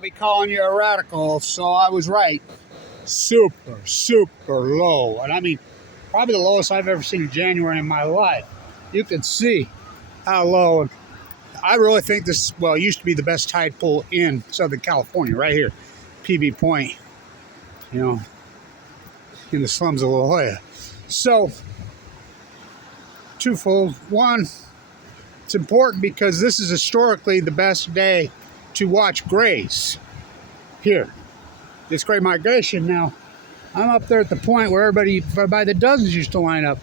I'll be calling you a radical, so I was right. Super, super low. And I mean, probably the lowest I've ever seen in January in my life. You can see how low. And I really think this, well, it used to be the best tide pool in Southern California, right here. PB Point, you know, in the slums of La Jolla. So, twofold. One, it's important because this is historically the best day to watch grays here. This great migration. Now, I'm up there at the point where everybody by the dozens used to line up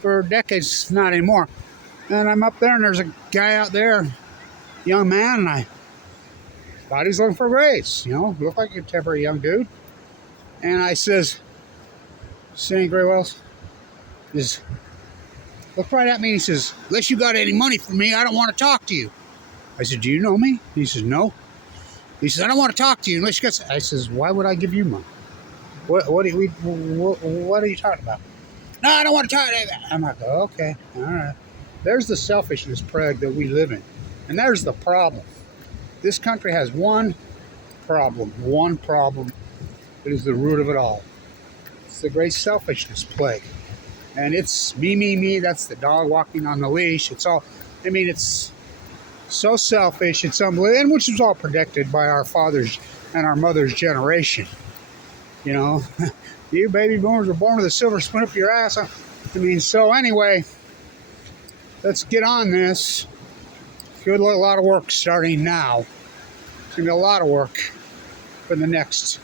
for decades, not anymore. And I'm up there, and there's a guy out there, young man, and I thought he's looking for grays. You know, looked like a contemporary young dude. And I says, "See any gray whales?" He says, looked right at me, and he says, "Unless you got any money for me, I don't want to talk to you." I said, "Do you know me?" He says, "No." He says, "I don't want to talk to you unless you got." I says, "Why would I give you money? What are you talking about?" "No, I don't want to talk to you." I'm like, "Oh, okay, all right." There's the selfishness, Preg, that we live in. And there's the problem. This country has one problem that is the root of it all. It's the great selfishness plague. And it's me, me, me. That's the dog walking on the leash. It's all, I mean, it's so selfish. It's unbelievable, and which was all predicted by our fathers and our mothers' generation. You know, you baby boomers were born with a silver spoon up your ass. I mean, so anyway, let's get on this. Good, a lot of work starting now. It's going to be a lot of work for the next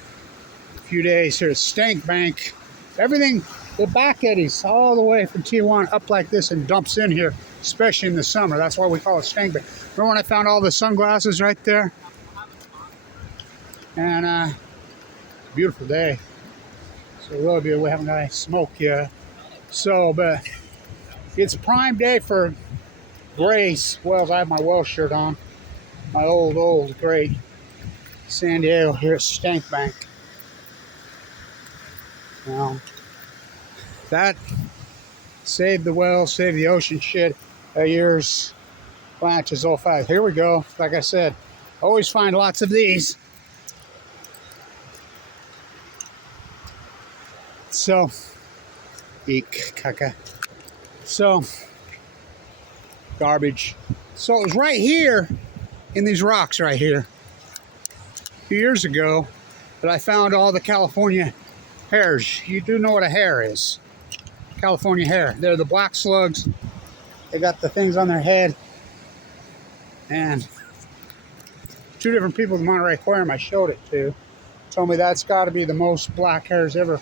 few days here at Stank Bank. Everything, the back eddies all the way from Tijuana up like this and dumps in here, especially in the summer. That's why we call it Stank Bank. Remember when I found all the sunglasses right there? And beautiful day. So really beautiful. We haven't got any smoke yet. So, but it's prime day for grays. Wells, I have my Wells shirt on. My old great San Diego here at Stank Bank. Now, that saved the wells, saved the ocean shit a year's Blanch's old fact. Here we go. Like I said, always find lots of these. So, eek, caca. So, garbage. So it was right here in these rocks right here a few years ago that I found all the California hares. You do know what a hare is. California hare. They're the black slugs. They got the things on their head. And two different people at the Monterey Aquarium I showed it to told me that's got to be the most black hares ever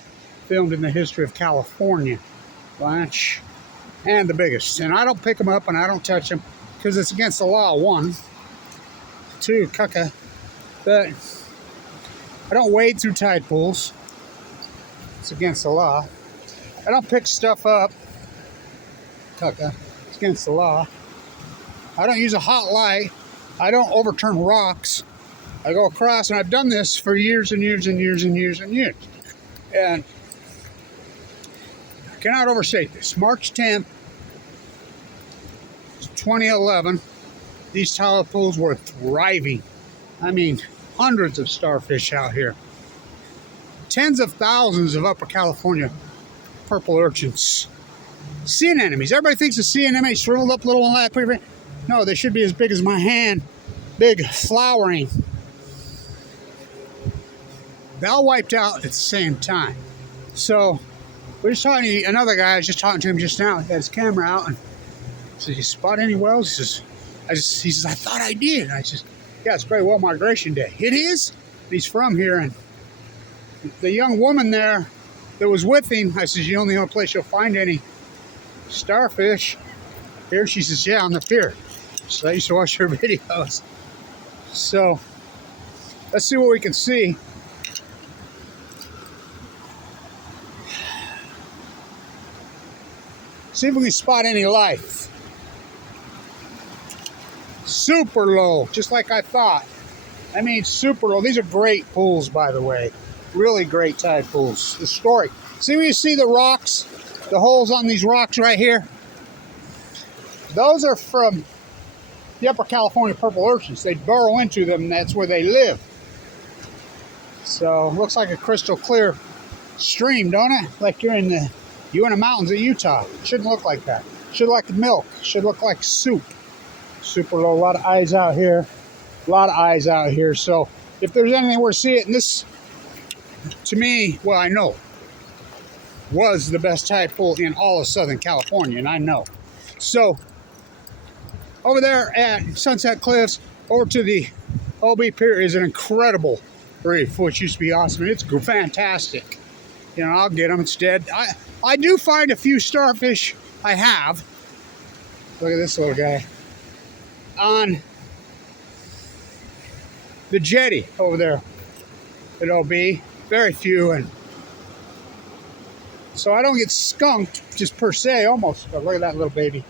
filmed in the history of California. Blanch. And the biggest. And I don't pick them up and I don't touch them because it's against the law, one. Two, caca. But I don't wade through tide pools. It's against the law. I don't pick stuff up. Caca. It's against the law. I don't use a hot light. I don't overturn rocks. I go across, and I've done this for years and years and years and years and years. And I cannot overstate this. March 10th, 2011, these tide pools were thriving. I mean, hundreds of starfish out here. Tens of thousands of Upper California purple urchins. Sea anemones. Everybody thinks a sea anemone shriveled up little and that. No, they should be as big as my hand. Big, flowering. They all wiped out at the same time. So, we're just talking to another guy. I was just talking to him just now. He had his camera out. And I said, "You spot any whales?" He says, "I thought I did." And I said, "Yeah, it's Great Whale Migration Day." It is? He's from here. And the young woman there that was with him, I said, "You know the only place you'll find any starfish here?" She says, "Yeah, on the pier." So I used to watch her videos. So let's see what we can see. See if we can spot any life. Super low, just like I thought. I mean, super low. These are great pools, by the way. Really great tide pools. Historic. See where you see the rocks? The holes on these rocks right here? Those are from the Upper California purple urchins. They burrow into them, and that's where they live. So looks like a crystal clear stream, don't it? Like you're in the mountains of Utah. Shouldn't look like that. Should look like milk. Should look like soup. Super low. A lot of eyes out here. A lot of eyes out here. So if there's anything worth seeing, and this, to me, well, I know, was the best tide pool in all of Southern California, and I know. So over there at Sunset Cliffs, over to the OB Pier is an incredible reef, which used to be awesome. And it's fantastic. You know, I'll get them. It's dead. I do find a few starfish. I have. Look at this little guy. On the jetty over there at OB. Very few. And so I don't get skunked just per se, almost. But look at that little baby.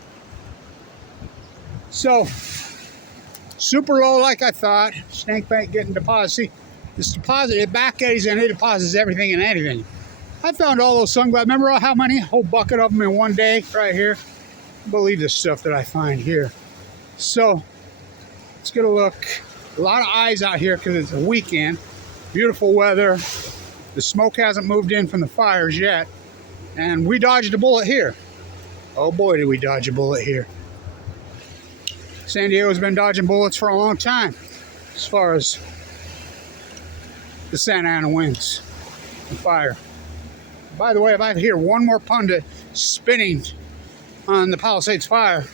So, super low like I thought. Snake bank getting deposited. See, this deposit, it back eddies and it deposits everything and anything. I found all those sunglasses. Remember how many? A whole bucket of them in one day right here. I believe the stuff that I find here. So, let's get a look. A lot of eyes out here because it's a weekend. Beautiful weather. The smoke hasn't moved in from the fires yet. And we dodged a bullet here. Oh boy, did we dodge a bullet here. San Diego's been dodging bullets for a long time as far as the Santa Ana winds and fire. By the way, if I hear one more pundit spinning on the Palisades fire,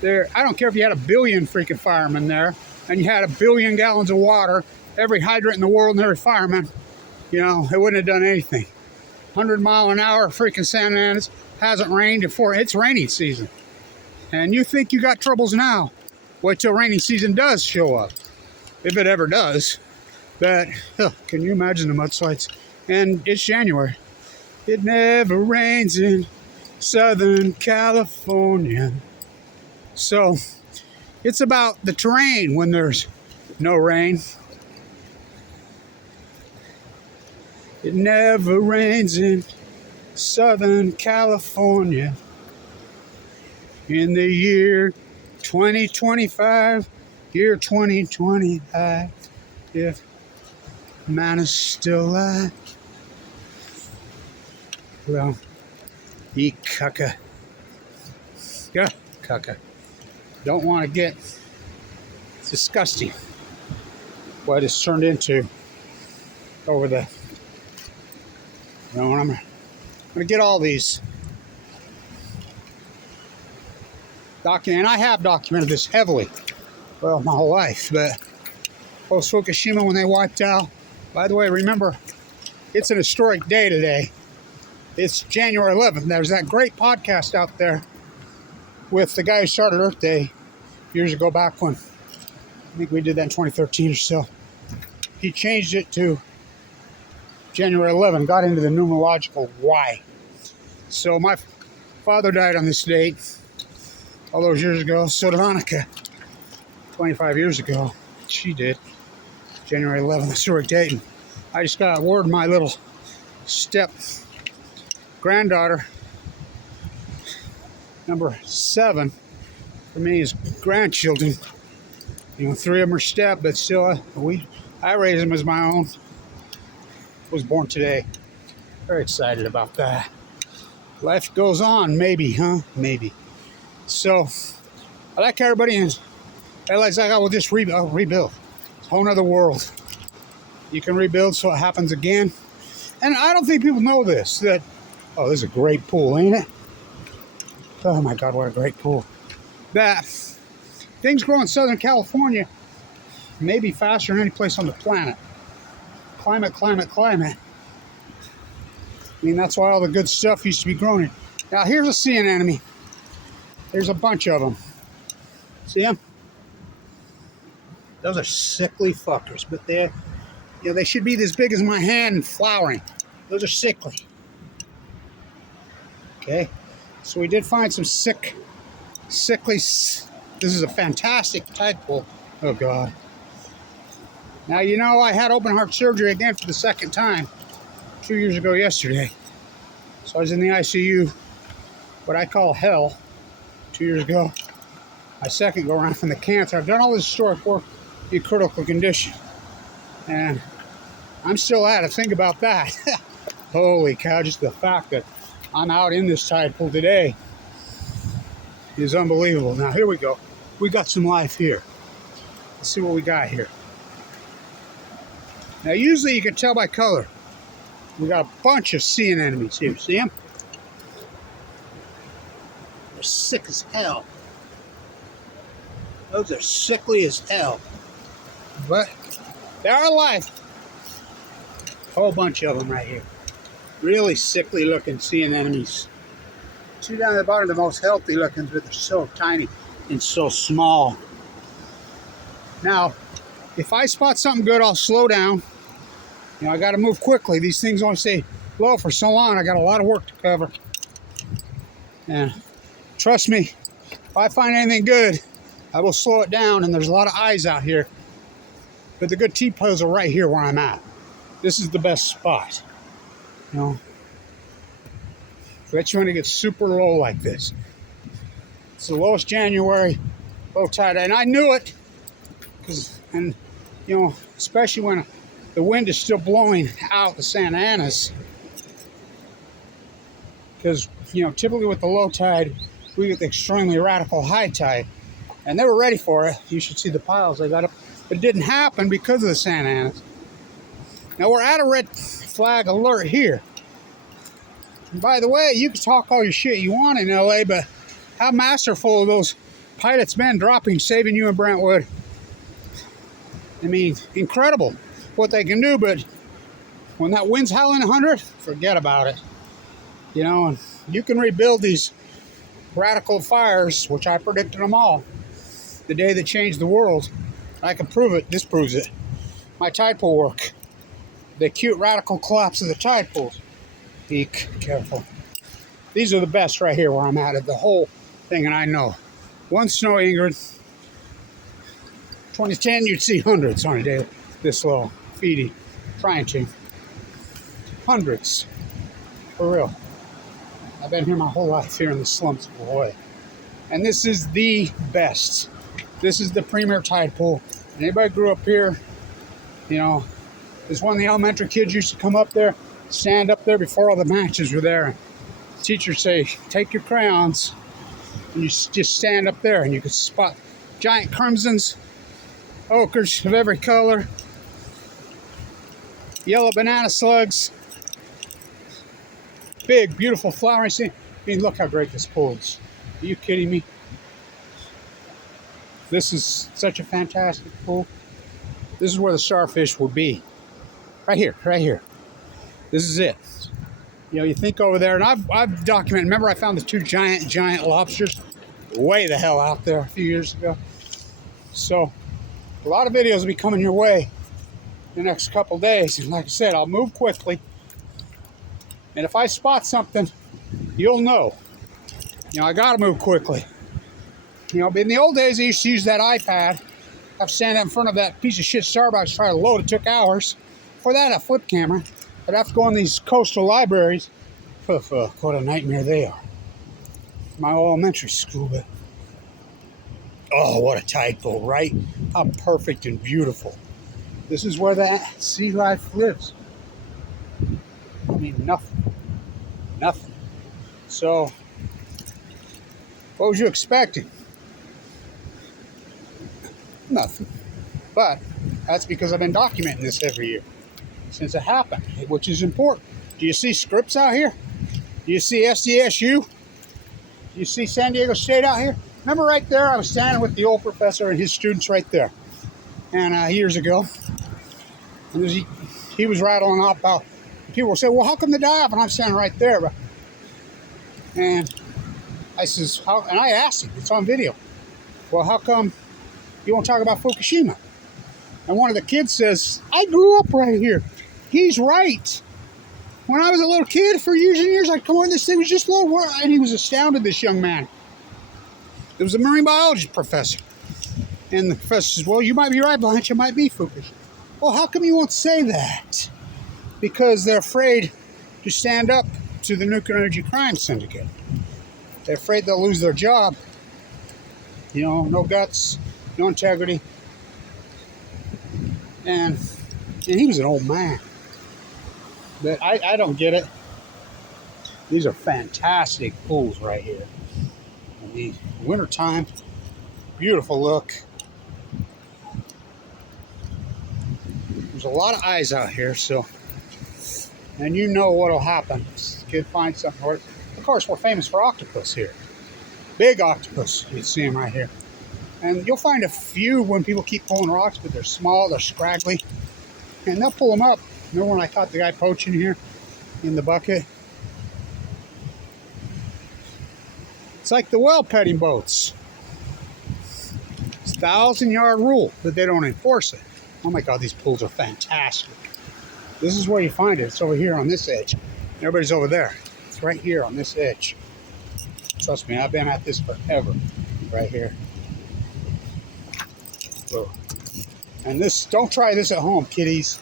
there, I don't care if you had a billion freaking firemen there and you had a billion gallons of water, every hydrant in the world and every fireman, you know, it wouldn't have done anything. 100-mile-an-hour freaking Santa Ana hasn't rained before it's raining season. And you think you got troubles now. Wait till rainy season does show up. If it ever does. But, can you imagine the mudslides? And it's January. It never rains in Southern California. So, it's about the terrain when there's no rain. It never rains in Southern California. In the year 2025, year 2025, if man is still alive. Well, eat caca. Yeah, caca. Don't want to get disgusting what it's turned into over the, you know, I'm gonna get all these. And I have documented this heavily, well, my whole life, but post Fukushima when they wiped out. By the way, remember, it's an historic day today. It's January 11th. There's that great podcast out there with the guy who started Earth Day years ago, back when, I think we did that in 2013 or so. He changed it to January 11th, got into the numerological why. So my father died on this date all those years ago. So did Annika, 25 years ago. She did. January 11th, historic date. And I just got word my little step granddaughter, number 7, for me is grandchildren. You know, 3 of them are step, but still, I raise them as my own. Was born today. Very excited about that. Life goes on, maybe, huh? Maybe. So, I like everybody, and everybody's like, I will just rebuild. It's a whole other world. You can rebuild so it happens again. And I don't think people know this, that, oh, this is a great pool, ain't it? Oh my God, what a great pool. That things grow in Southern California maybe faster than any place on the planet. Climate. I mean, that's why all the good stuff used to be grown in. Now, here's a sea anemone. There's a bunch of them. See them? Those are sickly fuckers, but they, you know, they should be this big as my hand and flowering. Those are sickly. Okay, so we did find some sickly. This is a fantastic tide pool. Oh God. Now, you know, I had open heart surgery again for the second time 2 years ago yesterday. So I was in the ICU, what I call hell, 2 years ago. My second go around from the cancer. I've done all this historic work in critical condition. And I'm still at it. Think about that. Holy cow, just the fact that I'm out in this tide pool today is unbelievable. Now, here we go. We got some life here. Let's see what we got here. Now, usually you can tell by color. We got a bunch of sea anemones here. See them? They're sick as hell. Those are sickly as hell. But they are alive. A whole bunch of them right here. Really sickly looking sea anemones. See down at the bottom, the most healthy looking, but they're so tiny and so small. Now, if I spot something good, I'll slow down. You know, I got to move quickly. These things only stay low for so long. I got a lot of work to cover. And trust me, if I find anything good, I will slow it down. And there's a lot of eyes out here. But the good Tidepools are right here where I'm at. This is the best spot. You know, especially when it gets super low like this. It's the lowest January low tide, and I knew it. And you know, especially when the wind is still blowing out the Santa Anas, because you know, typically with the low tide, we get the extremely radical high tide, and they were ready for it. You should see the piles they got up, but it didn't happen because of the Santa Anas. Now we're at a red flag alert here. And by the way, you can talk all your shit you want in LA, but how masterful are those pilots been dropping, saving you in Brentwood? I mean, incredible what they can do, but when that wind's howling 100, forget about it. You know, and you can rebuild these radical fires, which I predicted them all, the day that changed the world. I can prove it. This proves it. My tide pool work. The acute radical collapse of the tide pools. Be careful. These are the best right here where I'm at the whole thing, and I know. One snow Ingrid, 2010, you'd see hundreds on a day this low, feeding, trying to. Hundreds, for real. I've been here my whole life here in the slums of Jolla. And this is the best. This is the premier tide pool. Anybody grew up here, you know, this one of the elementary kids used to come up there, stand up there before all the matches were there. Teachers say, take your crayons, and you just stand up there, and you can spot giant crimsons, ochres of every color, yellow banana slugs, big, beautiful flowering scene. I mean, look how great this pool is. Are you kidding me? This is such a fantastic pool. This is where the starfish will be. Right here, right here. This is it. You know, you think over there, and I've documented. Remember, I found the two giant lobsters way the hell out there a few years ago. So, a lot of videos will be coming your way the next couple days. And like I said, I'll move quickly. And if I spot something, you'll know. You know, I gotta move quickly. You know, in the old days, I used to use that iPad. I've stand in front of that piece of shit Starbucks, try to load. It took hours. For that, a flip camera. But I have to go in these coastal libraries. What a nightmare they are. My elementary school, but oh, what a tide pool, right? How perfect and beautiful. This is where that sea life lives. I mean, nothing. So, what was you expecting? Nothing. But that's because I've been documenting this every year since it happened, which is important. Do you see Scripps out here? Do you see SDSU? Do you see San Diego State out here? Remember right there, I was standing with the old professor and his students right there. And years ago, and he was rattling off about, people will say, well, how come they die off? And I'm standing right there. And I says, and I asked him, it's on video, well, how come you won't talk about Fukushima? And one of the kids says, I grew up right here. He's right. When I was a little kid, for years and years, I'd come on, this thing was just low. And he was astounded, this young man. It was a marine biology professor. And the professor says, well, you might be right, Blanch, it might be Fukushima. Well, how come you won't say that? Because they're afraid to stand up to the nuclear energy crime syndicate. They're afraid they'll lose their job. You know, no guts, no integrity. And he was an old man. But I don't get it. These are fantastic pools right here. In the wintertime, beautiful look. There's a lot of eyes out here, so, and you know what'll happen. This kid finds something. Of course, we're famous for octopus here. Big octopus. You see them right here. And you'll find a few when people keep pulling rocks, but they're small, they're scraggly, and they'll pull them up. Remember when I caught the guy poaching here in the bucket? It's like the whale petting boats. It's 1,000-yard rule, but they don't enforce it. Oh my God, these pools are fantastic. This is where you find it. It's over here on this edge. Everybody's over there. It's right here on this edge. Trust me, I've been at this forever. Right here. So, and this, don't try this at home, kiddies.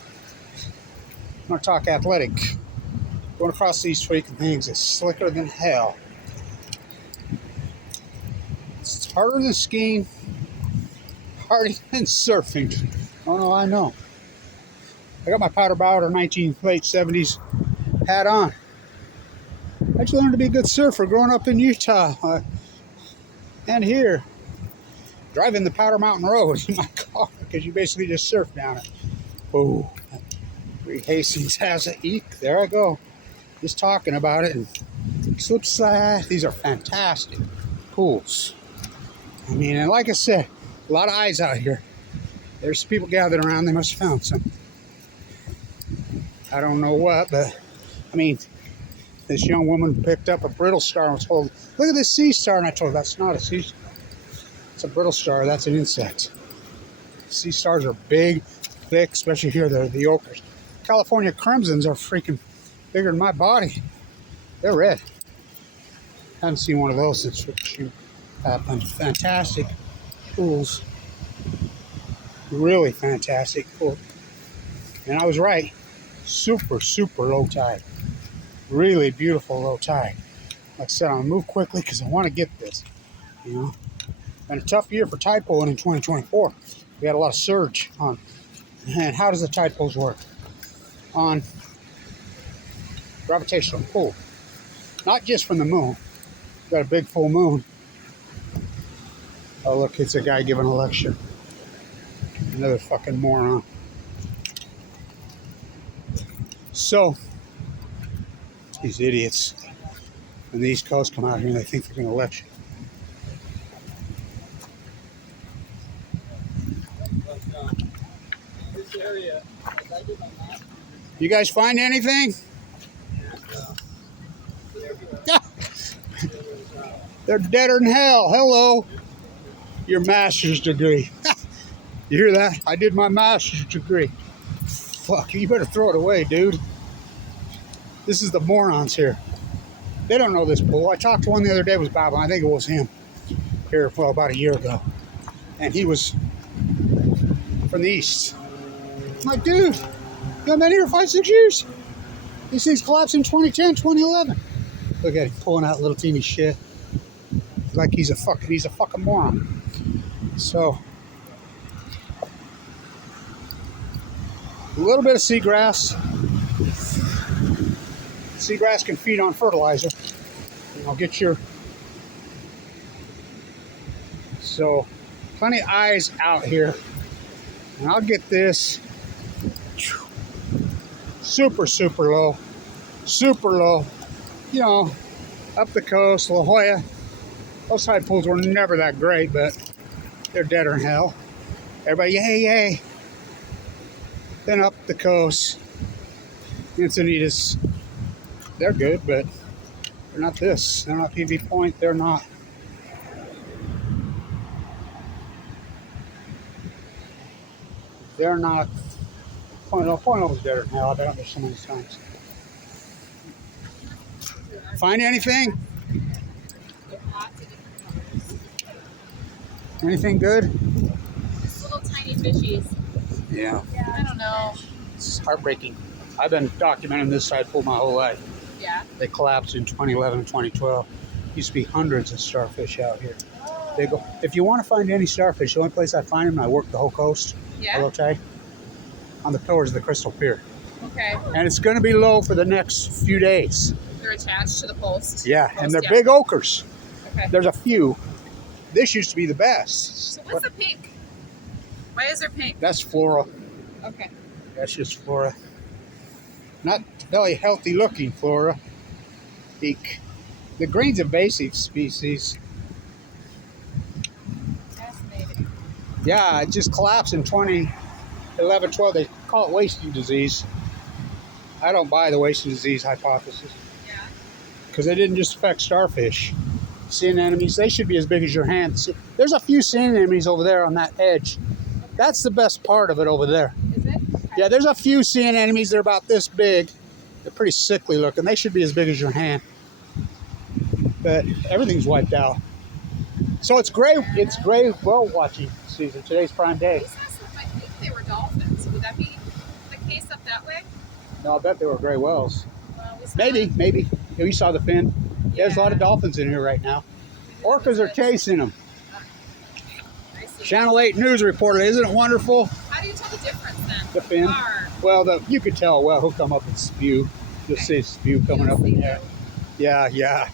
I'm gonna talk athletic. Going across these freaking things is slicker than hell. It's harder than skiing, harder than surfing. Oh no, I know. I got my powder bow or late 70s hat on. I just learned to be a good surfer growing up in Utah and here. Driving the Powder Mountain Road in my car because you basically just surf down it. Oh, Hastings has a eek. There I go. Just talking about it and slip slide. These are fantastic pools. I mean, and like I said, a lot of eyes out here. There's people gathered around. They must have found something. I don't know what, but I mean, this young woman picked up a brittle star and was told, "Look at this sea star," and I told her that's not a sea star. It's a brittle star. That's an insect. Sea stars are big, thick, especially here. They're the ochres. California crimsons are freaking bigger than my body. They're red. Haven't seen one of those since Fukushima happened. Fantastic pools. Really fantastic pool. And I was right. Super, super low tide. Really beautiful low tide. Like I said, I'm going to move quickly because I want to get this. You know? Been a tough year for tide pooling in 2024. We had a lot of surge on. And how does the tide pools work? On gravitational pull. Not just from the moon. Got a big full moon. Oh look, it's a guy giving a lecture. Another fucking moron. So, these idiots on the East Coast come out here and they think they're going to lecture. You guys find anything? They're deader than hell. Hello. Your master's degree. You hear that? I did my master's degree. Fuck, you better throw it away, dude. This is the morons here. They don't know this pool. I talked to one the other day, was Bob. I think it was him. Here, well, about a year ago. And he was from the East. I'm like, dude, you haven't been here 5-6 years? These things collapsed in 2010, 2011. Look at him pulling out little teeny shit. Like he's a fucking moron. So, a little bit of seagrass. Seagrass can feed on fertilizer. And I'll get your... So, plenty of eyes out here. And I'll get this super, super low. Super low. You know, up the coast, La Jolla. Those tide pools were never that great, but they're deader than hell. Everybody, yay, yay. Then up the coast, Encinitas, they're good, but they're not this. They're not PV Point. They're not. They're not. Point Ova's deader than hell. I've been up there so many times. Find anything? Anything good? Little tiny fishies. Yeah. I don't know. It's heartbreaking. I've been documenting this tide pool my whole life. Yeah. They collapsed in 2011 and 2012. Used to be hundreds of starfish out here. They go. If you want to find any starfish, the only place I find them, I work the whole coast. Yeah. Hello, Ty. On the pillars of the Crystal Pier. Okay. And it's going to be low for the next few days. They're attached to the post. Yeah, Post, and they're yeah. big ochres. Okay. There's a few. This used to be the best. So what's the pink? Why is there pink? That's flora. Okay. That's just flora. Not very healthy looking flora. The green's invasive species. Fascinating. Yeah, it just collapsed in 2011, 12. They call it wasting disease. I don't buy the wasting disease hypothesis Yeah. because it didn't just affect starfish. Sea anemones, they should be as big as your hand. See, there's a few sea anemones over there on that edge. That's the best part of it over there. Is it? Yeah, there's a few sea anemones. They're about this big. They're pretty sickly looking. They should be as big as your hand. But everything's wiped out. So it's gray whale watching season. Today's prime day. These last I think they were dolphins. Would that be the case up that way? No, I bet they were gray whales. Well, we saw Maybe. Yeah, you saw the fin. Yeah, there's a lot of dolphins in here right now. Orcas are chasing them. I see. Channel 8 News reporter. Isn't it wonderful? How do you tell the difference then? The fin. Far. Well, you could tell. Well, he'll come up and spew. You'll see spew coming up in there. Yeah.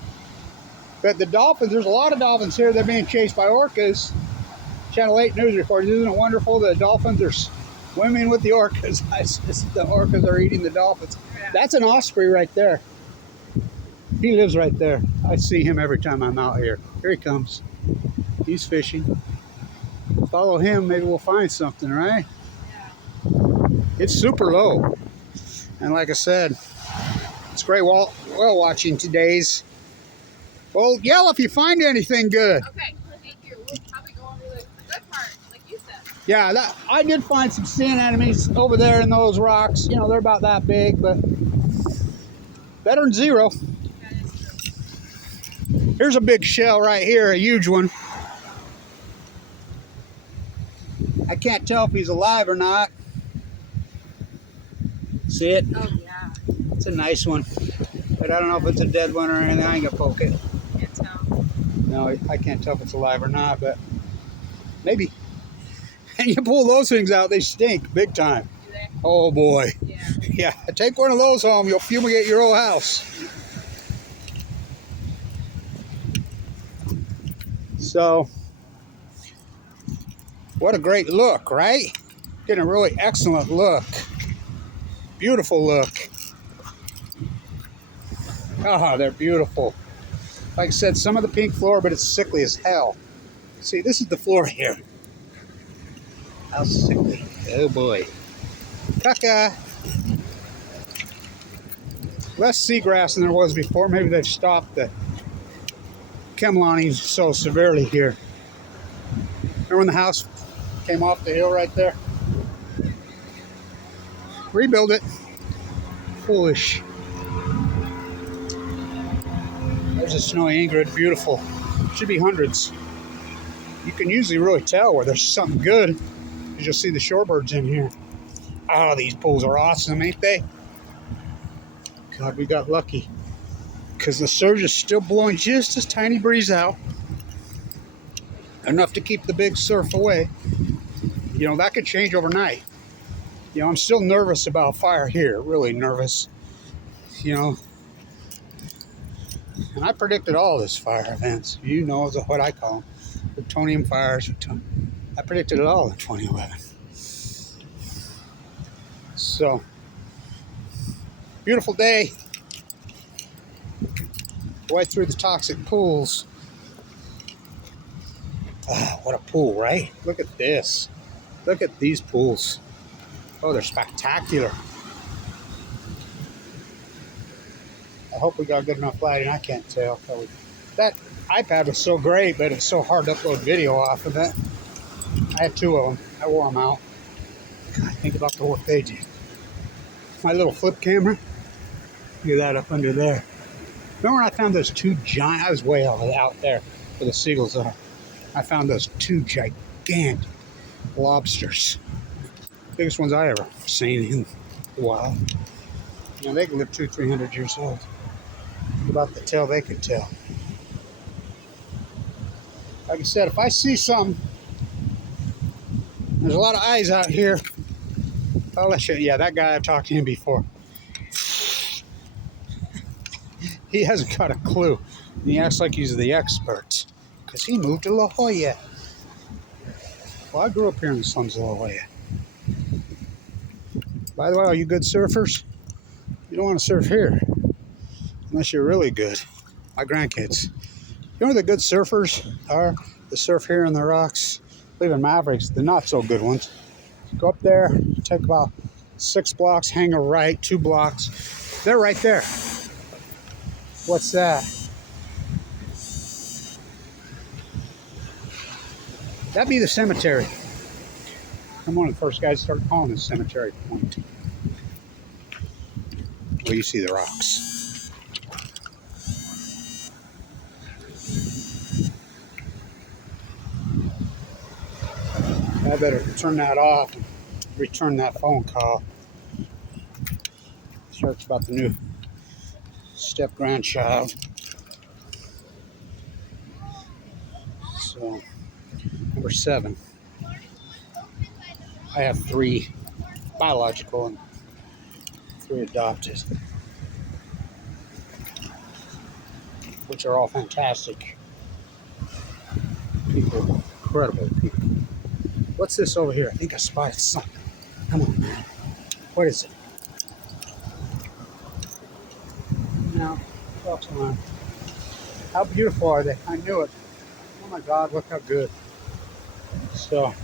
But the dolphins, there's a lot of dolphins here. They're being chased by orcas. Channel 8 News reporters. Isn't it wonderful? The dolphins are swimming with the orcas. The orcas are eating the dolphins. Yeah. That's an osprey right there. He lives right there. I see him every time I'm out here. Here he comes. He's fishing. Follow him, maybe we'll find something, right? Yeah. It's super low. And like I said, it's great whale watching today's. Well, yell if you find anything good. Okay. Thank you. We'll probably go over the good part, like you said. Yeah, I did find some sea anemones over there in those rocks. You know, they're about that big, but better than zero. That is true. Here's a big shell right here, a huge one. I can't tell if he's alive or not. See it? Oh yeah. It's a nice one. But I don't know if it's a dead one or anything. I ain't gonna poke it. Can't tell. No, I can't tell if it's alive or not, but maybe. And you pull those things out, they stink big time. Do they? Oh boy. Yeah. Yeah, take one of those home, you'll fumigate your whole house. So, what a great look, right? Getting a really excellent look. Beautiful look. Ah, they're beautiful. Like I said, some of the pink flora, but it's sickly as hell. See, this is the flora here. How sickly. Oh boy. Caca. Less seagrass than there was before. Maybe they've stopped the chemlining so severely here. Remember when the house came off the hill right there? Rebuild it. Foolish. There's a snowy egret, beautiful. Should be hundreds. You can usually really tell where there's something good, because you'll see the shorebirds in here. Oh, these pools are awesome, ain't they? God, we got lucky, because the surge is still blowing just a tiny breeze out, enough to keep the big surf away. You know, that could change overnight. You know, I'm still nervous about fire here, really nervous. You know, and I predicted all this fire events. You know what I call them. Plutonium fires. I predicted it all in 2011. So, beautiful day. Right through the toxic pools. Ah, what a pool, right? Look at this. Look at these pools. Oh, they're spectacular. I hope we got good enough lighting. I can't tell. That iPad was so great, but it's so hard to upload video off of it. I had two of them. I wore them out. God, think about the work they did. My little flip camera. Look at that up under there. Remember when I found those two giant, I was way out there where the seagulls are. I found those two gigantic lobsters. Biggest ones I ever seen in a while. You know, they can live 200-300 years old. About the tell they could tell. Like I said, if I see something, there's a lot of eyes out here. If I'll let you. Yeah, that guy, I've talked to him before. He hasn't got a clue. He acts like he's the expert because he moved to La Jolla. Well, I grew up here in the slums of La Jolla. By the way, all you good surfers, you don't want to surf here unless you're really good. My grandkids. You know where the good surfers are? The surf here in the rocks. Even Mavericks, the not so good ones. Go up there, take about 6 blocks, hang a right, 2 blocks. They're right there. What's that? That'd be the cemetery. I'm one of the first guys to start calling this cemetery point. Well, you see the rocks. I better turn that off and return that phone call. Search about the new step-grandchild. So, number 7. I have 3 biological and 3 adopted, which are all fantastic people, incredible people. What's this over here? I think I spotted something. Come on, man. What is it? Now, talk to them. How beautiful are they? I knew it. Oh my God, look how good. So,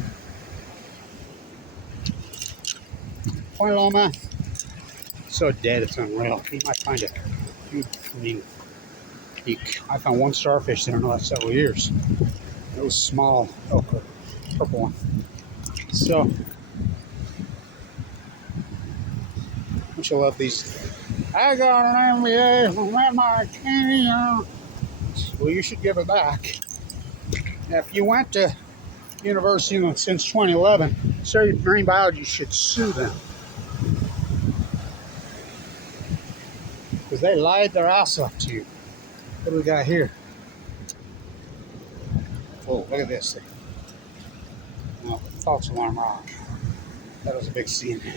Point Loma, so dead it's unreal. You might find a huge, I found 1 starfish there in the last several years. It was small, purple one. So, don't you love these? I got an MBA from MIT. Well, you should give it back. If you went to university since 2011, studied marine biology, you should sue them. Because they lied their ass off to you. What do we got here? Oh, look at this thing. Oh, false alarm rock. That was a big sea in there.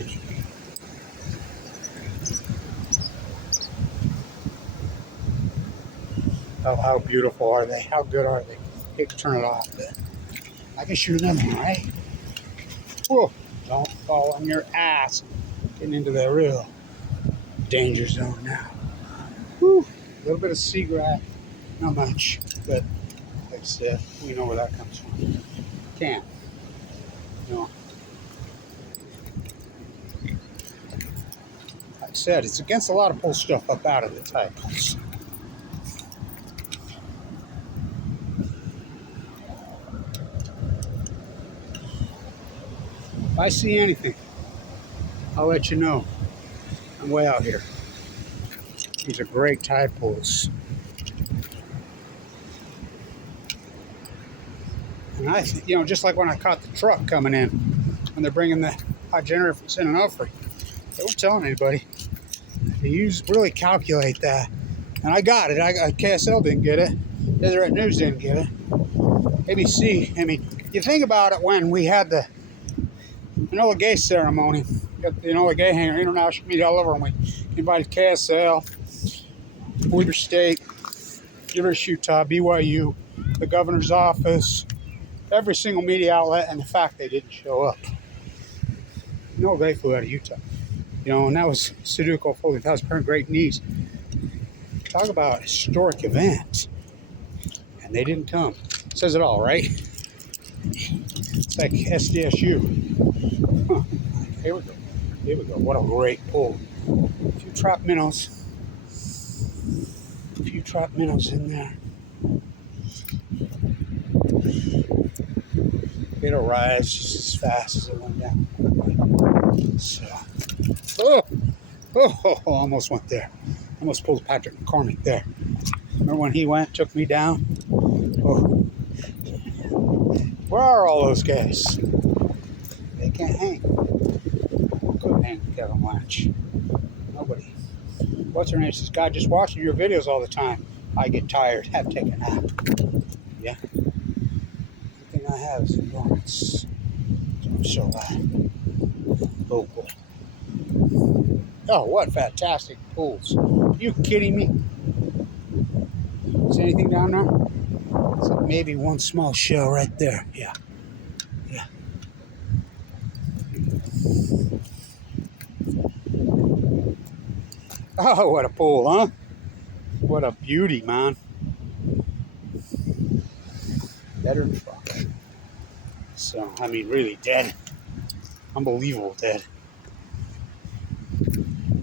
Oh, how beautiful are they? How good are they? You can turn it off. I can shoot another one, right? Whoa! Don't fall on your ass. Getting into the real danger zone now. Whew! A little bit of seagrass. Not much, but like I said, we know where that comes from. Can't. No. Like I said, it's against a lot of pull stuff up out of the Tidepools. If I see anything, I'll let you know. I'm way out here. These are great Tidepools. And I, just like when I caught the truck coming in, when they're bringing the hot generator from San Onofre, they weren't telling anybody. They really calculate that. And I got it. KSL didn't get it. Deseret News didn't get it. ABC, I mean, you think about it when we had the Enola Gay ceremony, got the Enola Gay hangar, international media all over, and we invited KSL, Weber State, University of Utah, BYU, the governor's office, every single media outlet, and the fact they didn't show up. They flew out of Utah. And that was Sudoku, Foley, that was parent great needs. Talk about a historic event. And they didn't come. Says it all, right? It's like SDSU. Huh. Here we go. Here we go. What a great pull. A few trap minnows. A few trap minnows in there. It'll rise just as fast as it went down. So, almost went there. Almost pulled Patrick McCormick there. Remember when he took me down? Oh. Where are all those guys? They can't hang. Couldn't hang with Kevin Blanch. Nobody. What's her name? Says, God, just watching your videos all the time, I get tired. Have to take a nap. Yeah. The thing I have is endurance. So I'm so local. Oh, what fantastic pools. Are you kidding me? Is there anything down there? So maybe one small shell right there. Yeah. Yeah. Oh, what a pool, huh? What a beauty, man. Better than fuck. So, I mean, really dead. Unbelievable dead.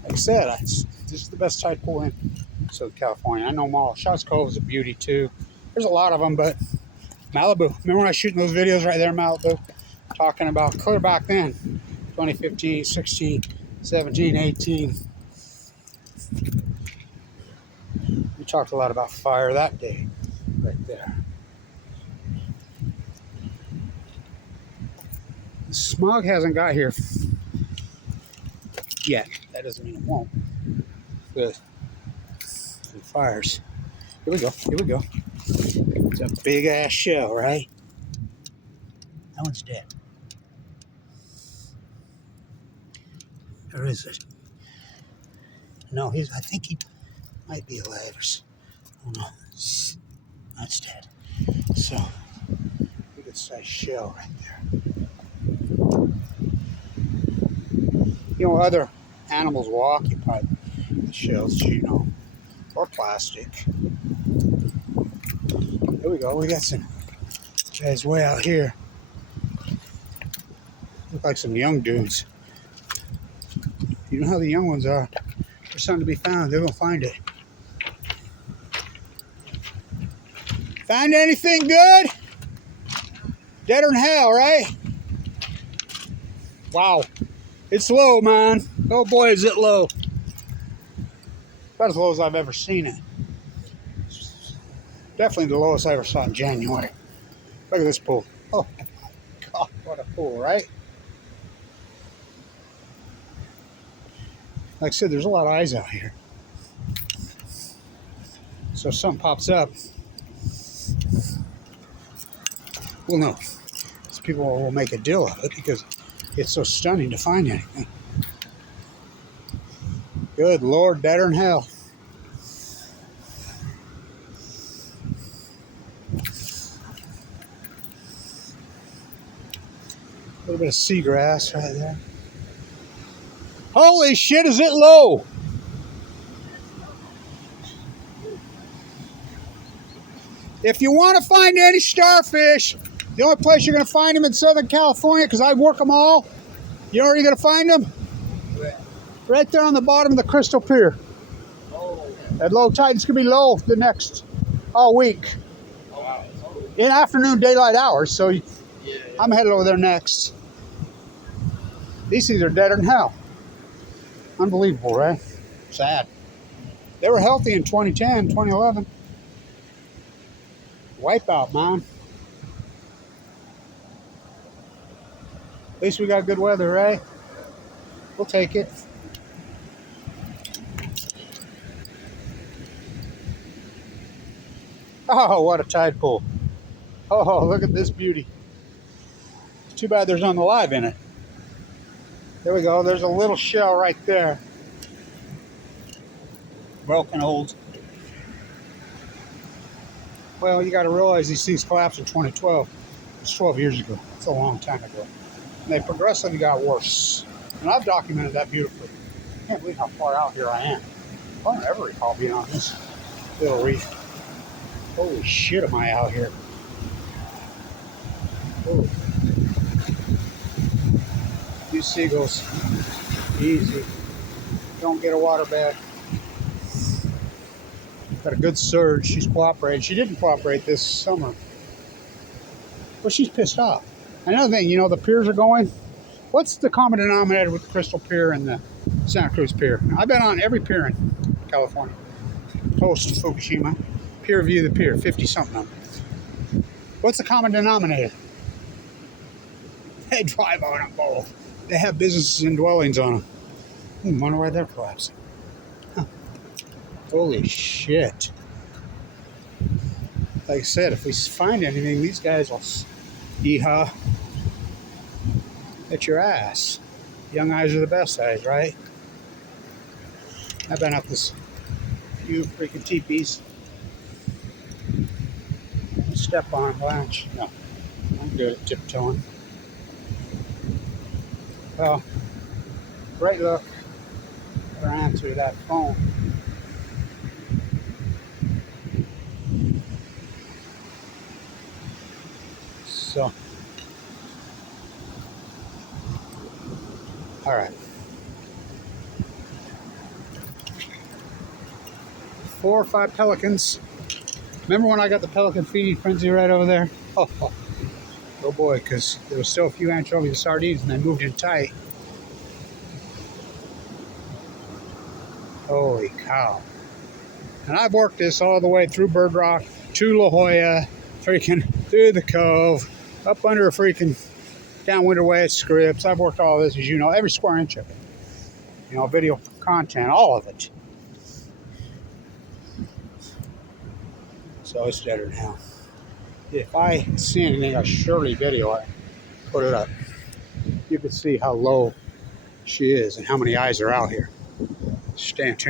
Like I said, this is the best tide pool in Southern California. I know them all. Shots Cove is a beauty, too. There's a lot of them, but Malibu. Remember when I was shooting those videos right there in Malibu? Talking about clear back then. 2015, 16, 17, 18. We talked a lot about fire that day. Right there. The smog hasn't got here yet. That doesn't mean it won't. With fires. Here we go. Here we go. It's a big ass shell, right? That one's dead. Or is it? No, I think he might be alive. Oh no. That's dead. So, look at this nice shell right there. You know, other animals will occupy the shells, you know, or plastic. Here we go. We got some guys way out here. Look like some young dudes. You know how the young ones are. There's something to be found. They're going to find it. Find anything good? Deader than hell, right? Wow. It's low, man. Oh boy, is it low. About as low as I've ever seen it. Definitely the lowest I ever saw in January. Look at this pool. Oh my God, what a pool, right? Like I said, there's a lot of eyes out here. So if something pops up, we'll know. So people will make a deal of it because it's so stunning to find anything. Good Lord, deader than hell. A little bit of seagrass right there. Holy shit, is it low? If you want to find any starfish, the only place you're going to find them in Southern California, because I work them all, you know where you're going to find them? Right there on the bottom of the Crystal Pier. At low tide, it's going to be low the next all week. In afternoon daylight hours, so I'm headed over there next. These things are deader than hell. Unbelievable, right? Sad. They were healthy in 2010, 2011. Wipeout, man. At least we got good weather, right? We'll take it. Oh, what a tide pool. Oh, look at this beauty. It's too bad there's none alive in it. There we go. There's a little shell right there. Broken old. Well, you got to realize these things collapsed in 2012. It's 12 years ago. It's a long time ago. And they progressively got worse. And I've documented that beautifully. I can't believe how far out here I am. I don't ever recall being on this little reef. Holy shit, am I out here? Oh. These seagulls, easy. Don't get a waterbed. Got a good surge. She's cooperating. She didn't cooperate this summer. Well, she's pissed off. Another thing, you know, the piers are going. What's the common denominator with the Crystal Pier and the Santa Cruz Pier? I've been on every pier in California. Post Fukushima. Pier view the pier, 50-something of them. What's the common denominator? They drive on them both. They have businesses and dwellings on them. Wonder why they're collapsing. Huh. Holy shit. Like I said, if we find anything, these guys will yeehaw at your ass. Young eyes are the best eyes, right? I've been up this few freaking teepees. Step on Blanche. No, I'm good at tiptoeing. Well, great look. Better answer that phone. So, all right. 4 or 5 pelicans. Remember when I got the pelican feeding frenzy right over there? Oh boy, because there was still a few anchovies and sardines and they moved in tight. Holy cow. And I've worked this all the way through Bird Rock to La Jolla, freaking through the cove, up under a freaking downwind away at Scripps. I've worked all this, as you know, every square inch of it. You know, video content, all of it. So it's deader now. If I see anything, I'll surely video it, put it up. You can see how low she is and how many eyes are out here. Stay tuned.